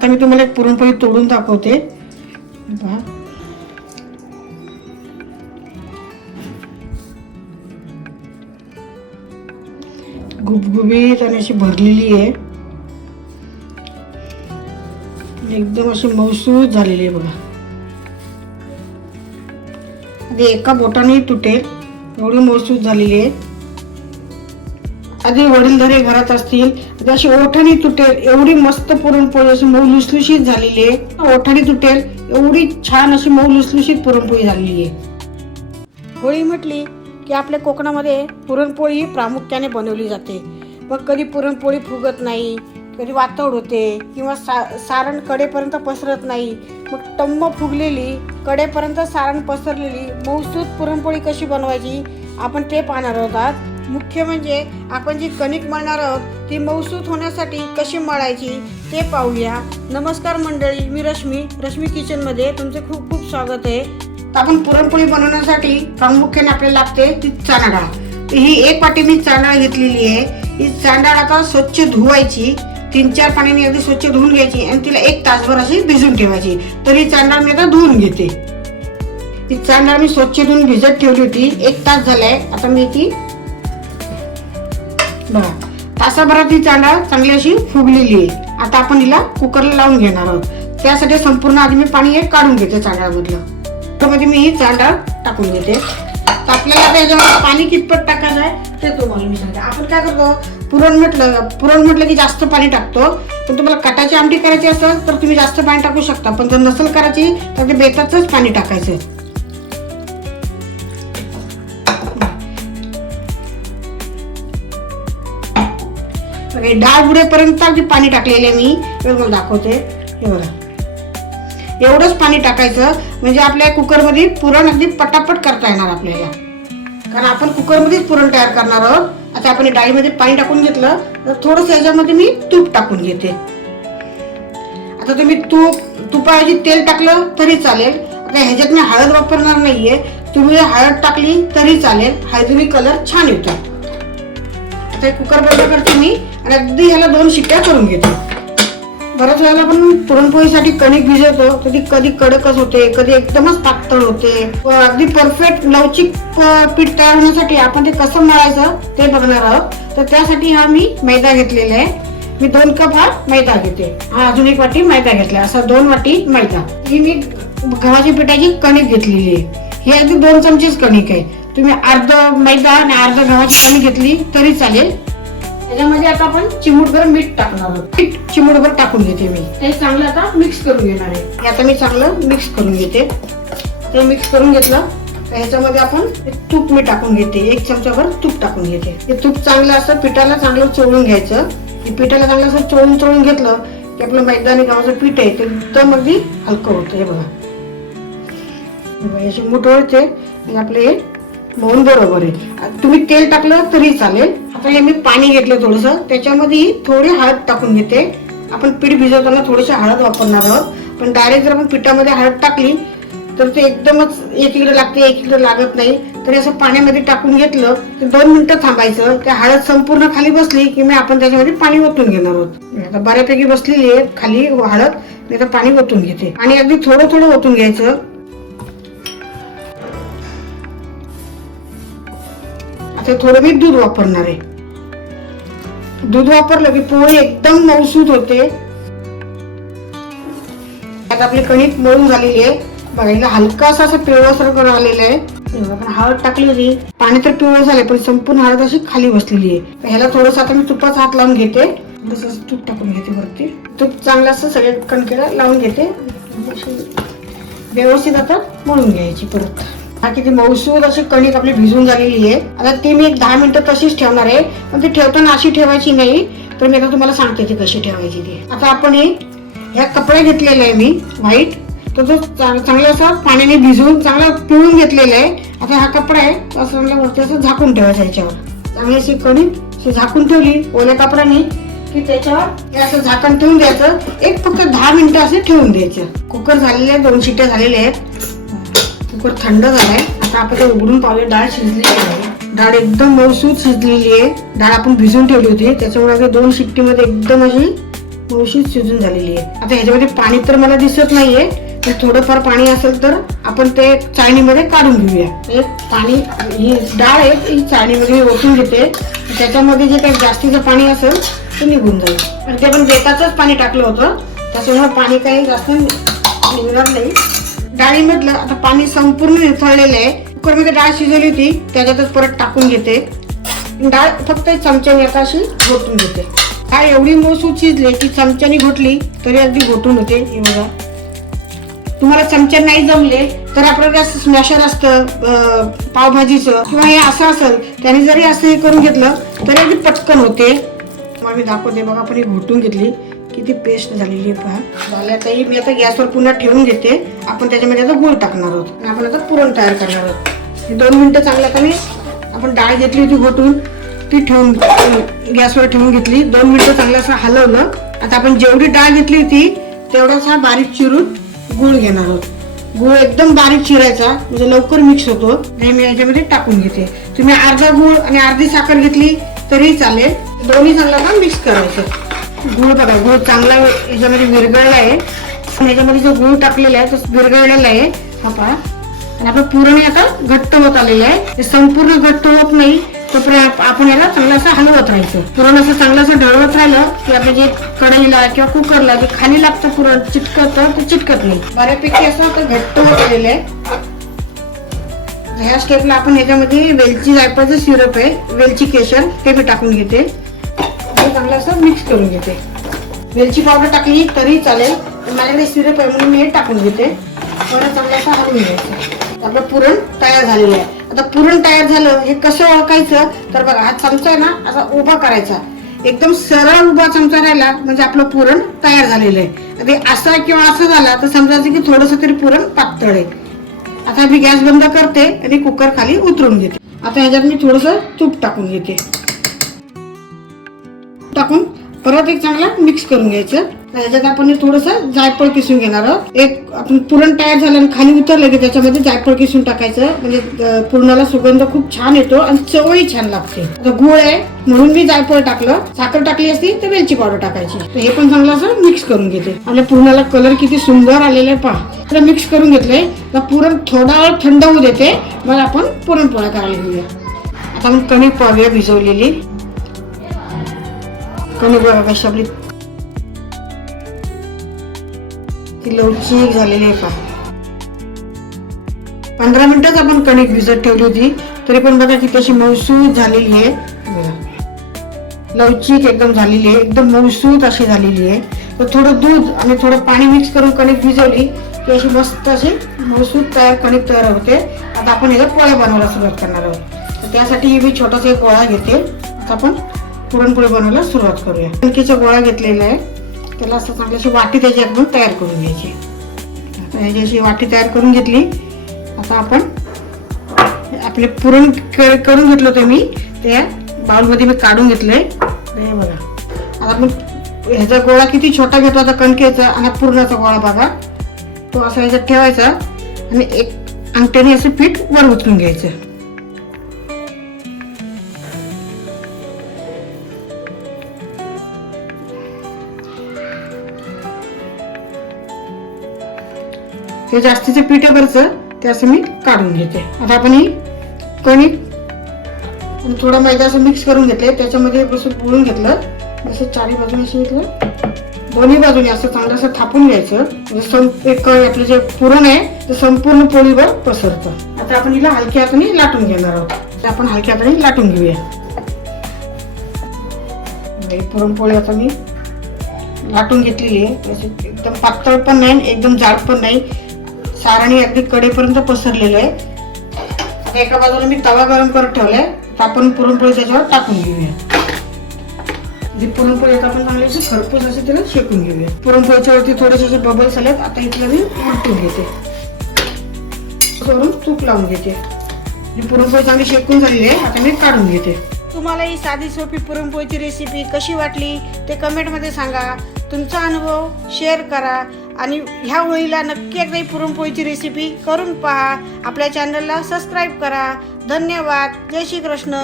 आता मी तुम्हाला एक पुरणपोळी तोडून दाखवते. पहा, गुबगुबीत आणि अशी भरलेली आहे, एकदम अशी मऊसूत झालेली आहे बघा. आधी एका बोटाने तुटेल एवढी मऊसूत झालेली आहे. आधी वडीलधारे घरात असतील तर अशी ओठाने तुटेल एवढी मस्त पुरणपोळी अशी मऊ लुसलुशीत झालेली आहे. ओठाने तुटेल एवढी छान अशी मऊ लुसलुशीत पुरणपोळी झालेली आहे. होळी म्हटली की आपल्या कोकणामध्ये पुरणपोळी प्रामुख्याने बनवली जाते. मग कधी पुरणपोळी फुगत नाही, कधी वातड होते किंवा सारण कडेपर्यंत पसरत नाही. मग टम्म फुगलेली कडेपर्यंत सारण पसरलेली मऊसूत पुरणपोळी कशी बनवायची आपण ते पाहणार आहोत. मुख्य म्हणजे आपण जी कणिक मळणार आहोत ती मऊसूत होण्यासाठी कशी मळायची ते पाहूया. नमस्कार मंडळी, मी रश्मी किचनमध्ये तुमचे खूप खूप स्वागत आहे. आपण पुरणपोळी बनवण्यासाठी प्रामुख्याने आपल्याला लागते ती चणा डाळ. ही 1 वाटी मी चणा डाळ घेतलेली आहे. ही चणा डाळ आता स्वच्छ धुवायची, 3-4 पाण्याने अगदी स्वच्छ धुवून घ्यायची आणि तिला 1 तासभर अशी भिजून ठेवायची. तर ही चणा डाळ मी आता धुवून घेते. ही चणा डाळ मी स्वच्छ धुवून भिजत ठेवली होती, 1 तास झालाय. आता मी ती बघा तासाभरात ही चणा डाळ चांगली अशी फुगलेली आहे. आता आपण हिला कुकरला लावून घेणार आहोत. त्यासाठी संपूर्ण आधी मी पाणी काढून घेते चणा डाळमधलं. त्यामध्ये मी ही चणा डाळ टाकून घेते. तर आपल्याला आता याच्यामध्ये पाणी कितपत टाकायचं आहे ते तुम्हाला मी सांगते. आपण काय करतो, पुरण म्हटलं की जास्त पाणी टाकतो. पण तुम्हाला कटाची आमटी करायची असेल तर तुम्ही जास्त पाणी टाकू शकता. पण जर नसेल करायची तर ते बेताचंच पाणी टाकायचं. डाळ बुडेपर्यंत अगदी पाणी टाकलेले मी तुम्हाला दाखवते. हे बघा एवढंच पाणी टाकायचं म्हणजे आपल्या कुकरमध्ये पुरण अगदी पटापट करता येणार आपल्याला. कारण आपण कुकरमध्येच पुरण तयार करणार आहोत. आता आपण डाळीमध्ये पाणी टाकून घेतलं तर थोडंसं याच्यामध्ये मी तूप टाकून घेते. आता तुम्ही तुपाऐवजी तेल टाकलं तरी चालेल. आता ह्याच्यात मी हळद वापरणार नाहीये, तुम्ही हळद टाकली तरी चालेल, हळदीने कलर छान येतो. आता कुकर बंद करते मी आणि अगदी ह्याला 2 शिट्ट्या करून घेते. बऱ्याच वेळेला आपण पुरणपोळीसाठी कणिक भिजवतो तर ती कधी कडकच होते, कधी एकदमच पातळ होते. अगदी परफेक्ट लवचिक पीठ तयार होण्यासाठी आपण ते कसं मळायचं ते बघणार आहोत. तर त्यासाठी हा मी मैदा घेतलेला आहे. मी 2 कप हा मैदा घेते. हा अजून 1 वाटी मैदा घेतला, असा 2 वाटी मैदा. ही मी गव्हाच्या पिठाची कणिक घेतलेली आहे. ही अगदी 2 चमचेच कणिक आहे. तुम्ही अर्ध मैदा आणि अर्ध गव्हाची कणिक घेतली तरी चालेल. त्याच्यामध्ये आता आपण चिमूटभर मीठ टाकणार आहोत. मीठ चिमूटभर टाकून घेते मी. ते चांगलं आता मिक्स करून घेणार आहे. हे आता मी चांगलं मिक्स करून घेते. ते मिक्स करून घेतलं तर ह्याच्यामध्ये आपण तूप मी टाकून घेते. 1 चमचाभर तूप टाकून घेते. हे तूप चांगलं असं पिठाला चांगलं चोळून घ्यायचं. पिठाला चांगलं असं चोळून घेतलं की आपलं मैदा आणि गव्हाचं पीठ आहे ते एकदम अगदी हलकं होतं. हे बघा अशी मुठ वळते आपले हे मऊन बरोबर आहे. तुम्ही तेल टाकलं तरी चालेल. आता हे मी पाणी घेतलं थोडंसं, त्याच्यामध्ये थोडी हळद टाकून घेते. आपण पीठ भिजवताना थोडीशी हळद वापरणार आहोत. पण डायरेक्ट जर आपण पिठामध्ये हळद टाकली तर ते एकदमच एकीकडे लागते एकीकडे लागत नाही. तरी असं पाण्यामध्ये टाकून घेतलं तर 2 मिनिटं थांबायचं. त्या हळद संपूर्ण खाली बसली की मी आपण त्याच्यामध्ये पाणी ओतून घेणार आहोत. आता बऱ्यापैकी बसलेली आहे खाली हळद, मी आता पाणी ओतून घेते. आणि अगदी थोडं ओतून घ्यायचं. आता थोडं मी दूध वापरणार आहे. दूध वापरलं की पोळी एकदम मऊसूत होते. आता आपली कणिक मळून झालेली आहे. बघा हिला हलकासा असं पिवळसर करून आलेलं आहे. आपण हळद टाकली होती, पाणी तर पिवळं झालंय पण संपूर्ण हळद अशी खाली बसलेली आहे. ह्याला थोडंसं आता मी तुपाचा हात लावून घेते. तसंच तूप टाकून घेते वरती. तूप चांगलं असं सगळ्या कणकेला लावून घेते. व्यवस्थित आता मळून घ्यायची परत. हा किती मऊसूद अशी कणिक आपली भिजून झालेली आहे. आता ती मी 10 मिनिटं तशीच ठेवणार आहे. पण ती ठेवताना अशी ठेवायची नाही. तर मी आता तुम्हाला सांगते ती कशी ठेवायची ती. आता आपण ह्या कपडे घेतलेला आहे मी व्हाईट, तर तो चांगला असा पाण्याने भिजवून चांगला पिळून घेतलेला आहे. आता हा कपडा आहे असं चांगला वरती असं झाकून ठेवायचं. याच्यावर चांगली अशी कणिक झाकून ठेवली ओल्या कपड्याने की त्याच्यावर असं झाकण ठेवून द्यायचं. फक्त 10 मिनिटं असे ठेवून द्यायचं. कुकर झालेले 2 शिट्ट्या झालेल्या आहेत. कुकर थंड झालाय. आता आपण ते उघडून पाहूया. डाळ शिजलेली आहे. डाळ एकदम मऊसूत शिजलेली आहे. डाळ आपण भिजून ठेवली होती त्याच्यामुळे 2 शिट्टीमध्ये एकदम अशी मऊशीत शिजून झालेली आहे. आता ह्याच्यामध्ये पाणी तर मला दिसत नाहीये, पण थोडंफार पाणी असेल तर आपण ते चाळणीमध्ये काढून घेऊया. हे पाणी, ही डाळ आहे ही चाळणीमध्ये ओतून घेते. त्याच्यामध्ये जे काही जास्तीचं पाणी असेल ते निघून जाईल. आणि ते पण बेताचंच पाणी टाकलं होतं, त्याच्यामुळे पाणी काही जास्त निघणार नाही. डाळीमधलं आता पाणी संपूर्ण निथळलेलं आहे. कुकरमध्ये डाळ शिजवली होती त्याच्यातच परत टाकून घेते. डाळ फक्त चमच्याने आता अशी घोटून घेते. डाळ एवढी मऊसूत शिजली की चमच्याने घोटली तरी अगदी घोटून होते. हे बघा, तुम्हाला चमच्या नाही जमले तर आपल्याला स्मॅशर असतं पावभाजीचं किंवा हे असं असेल त्याने जरी असं हे करून घेतलं तरी अगदी पटकन होते. मग मी दाखवते बघा, आपण ही घोटून घेतली, किती पेस्ट झालेली आहे पहा. झाली आता ही मी आता गॅसवर पुन्हा ठेवून घेते. आपण त्याच्यामध्ये आता गूळ टाकणार आहोत आणि आपण आता पुरण तयार करणार आहोत. 2 मिनिटं चांगलं आता मी आपण डाळ घेतली होती घोटून ती ठेवून गॅसवर ठेवून घेतली. 2 मिनिटं चांगलं असं हलवलं. आता आपण जेवढी डाळ घेतली होती तेवढाच हा बारीक चिरून गूळ घेणार आहोत. गूळ एकदम बारीक चिरायचा म्हणजे लवकर मिक्स होतो. हे मी याच्यामध्ये टाकून घेते. तुम्ही अर्धा गूळ आणि अर्धी साखर घेतली तरी चालेल. दोन्ही चांगला मिक्स करायचं. गूळ बघा, गूळ चांगला याच्यामध्ये विरघळला आहे. याच्यामध्ये जो गूळ टाकलेला आहे तो विरघळलेला आहे हा पहा. आणि आपलं पुरण आता घट्ट होत आलेलं आहे. ते संपूर्ण घट्ट होत नाही तोपर्यंत आपण याला चांगलं असं हलवत राहायचं. पुरण असं चांगलं असं ढळवत राहिलं की आपल्या जे कढईला किंवा कुकरला जे खाली लागतं पुरण चिटकतं ते चिटकत नाही. बऱ्यापैकी असं आता घट्ट होत आलेलं आहे. ह्या स्टेपला आपण याच्यामध्ये वेलची जायफळचं सिरप आहे, वेलची केशर ते मी टाकून घेते. चांगलं असं मिक्स करून घेते. वेलची पावडर टाकली तरी चालेल, माझ्याकडे सिरप आहे म्हणून मी हे टाकून घेते. परत चांगलं असं हलवून घ्यायचं. आपलं पुरण तयार झालेलं आहे. आता पुरण तयार झालं हे कसं ओळखायचं तर बघा, हा चमचा आहे ना असा उभा करायचा, एकदम सरळ उभा चमचा राहिला म्हणजे आपलं पुरण तयार झालेलं आहे. ते असा किंवा असं झाला तर समजायचं की थोडंसं तरी पुरण पातळ आहे. आता मी गॅस बंद करते आणि कुकर खाली उतरून घेते. आता ह्याच्यात मी थोडंसं तूप टाकून घेते. टाकून परत एक चांगला मिक्स करून घ्यायचं. याच्यात आपण थोडंसं जायफळ किसून घेणार आहोत. एक आपण पुरण तयार झालं आणि खाली उतरलं की त्याच्यामध्ये जायफळ किसून टाकायचं म्हणजे पुरणाला सुगंध खूप छान येतो आणि चवही छान लागते. आता गूळ आहे म्हणून मी जायफळ टाकलं, साखर टाकली असती तर वेलची पावडर टाकायची. तर हे पण चांगलं असं मिक्स करून घेते. आपल्या पुरणाला कलर किती सुंदर आलेला आहे पहा. तर मिक्स करून घेतलंय. तर पुरण थोडा वेळ थंड होऊ देते, मग आपण पुरणपोळ्या करायला घेऊया. आता आपण कणिक पाहूया भिजवलेली. कणिक बघा कशी आपली ती लवचिक झालेली आहे पहा. 15 मिनिटच आपण कणिक भिजत ठेवली होती तरी पण बघा की कशी मऊसूत झालेली आहे. लवचिक एकदम झालेली आहे, एकदम मऊसूत अशी झालेली आहे. तर थोडं दूध आणि थोडं पाणी मिक्स करून कणिक भिजवली की अशी मस्त अशी मऊसूत कणिक तयार होते. आता आपण याच्यात पोळ्या बनवायला सुरुवात करणार आहोत. तर त्यासाठी मी छोटासा एक गोळा घेते. आता आपण पुरणपोळी बनवायला सुरुवात करूया. कणकेचा गोळा घेतलेला आहे, त्याला असं चांगली अशी वाटी त्याची एकदम तयार करून घ्यायची. आता ह्याची अशी वाटी तयार करून घेतली. आता आपण आपले पुरण करून घेतलं होतं मी, त्या बाउलमध्ये मी काढून घेतलंय. हे बघा, आता आपण ह्याचा गोळा किती छोटा घेतो आता कणकेचा आणि पुरणाचा गोळा बघा तो असा ह्याच्यात ठेवायचा आणि एक अंगठ्याने असं पीठ वर उचलून घ्यायचं. हे जास्तीचं पीठ वरचं ते असं मी काढून घेते. आता आपण ही कणिक आणि थोडा मैदा असं मिक्स करून घेतले, त्याच्यामध्ये असं बुळून घेतलं, असं चारी बाजूने असं घेतलं, दोन्ही बाजूने असं चांगलं असं थापून घ्यायचं. म्हणजे एक आपलं जे पुरण आहे ते संपूर्ण पोळीवर पसरतं. आता आपण हिला हलक्या हाताने लाटून घेणार आहोत. तर आपण हलक्या हाताने लाटून घेऊया. पुरणपोळी आता मी लाटून घेतलेली आहे. एकदम पातळ पण नाही एकदम जाड पण नाही, सारणी अगदी कडेपर्यंत पसरलेलं आहे. आता एका बाजूला मी तवा गरम करत ठेवलाय, तर आपण पुरणपोळी त्याच्यावर टाकून घेऊया. जी पुरणपोळी आता आपण चांगली अशी खरपूस असे तिला शेकून घेऊया. पुरणपोळीच्या वरती थोडेसे असे बबल्स आलेत. आता इथलं मी उलटून घेते, वरून तूप लावून घेते. जी पुरणपोळी चांगली शेकून झालेली आहे, आता मी काढून घेते. तुम्हाला ही साधी सोपी पुरणपोळीची रेसिपी कशी वाटली ते कमेंटमध्ये सांगा. तुमचा अनुभव शेअर करा आणि ह्या होळीला नक्की एकदा ही पुरणपोळीची रेसिपी करून पहा. आपल्या चॅनलला सबस्क्राईब करा. धन्यवाद. जय श्री कृष्ण.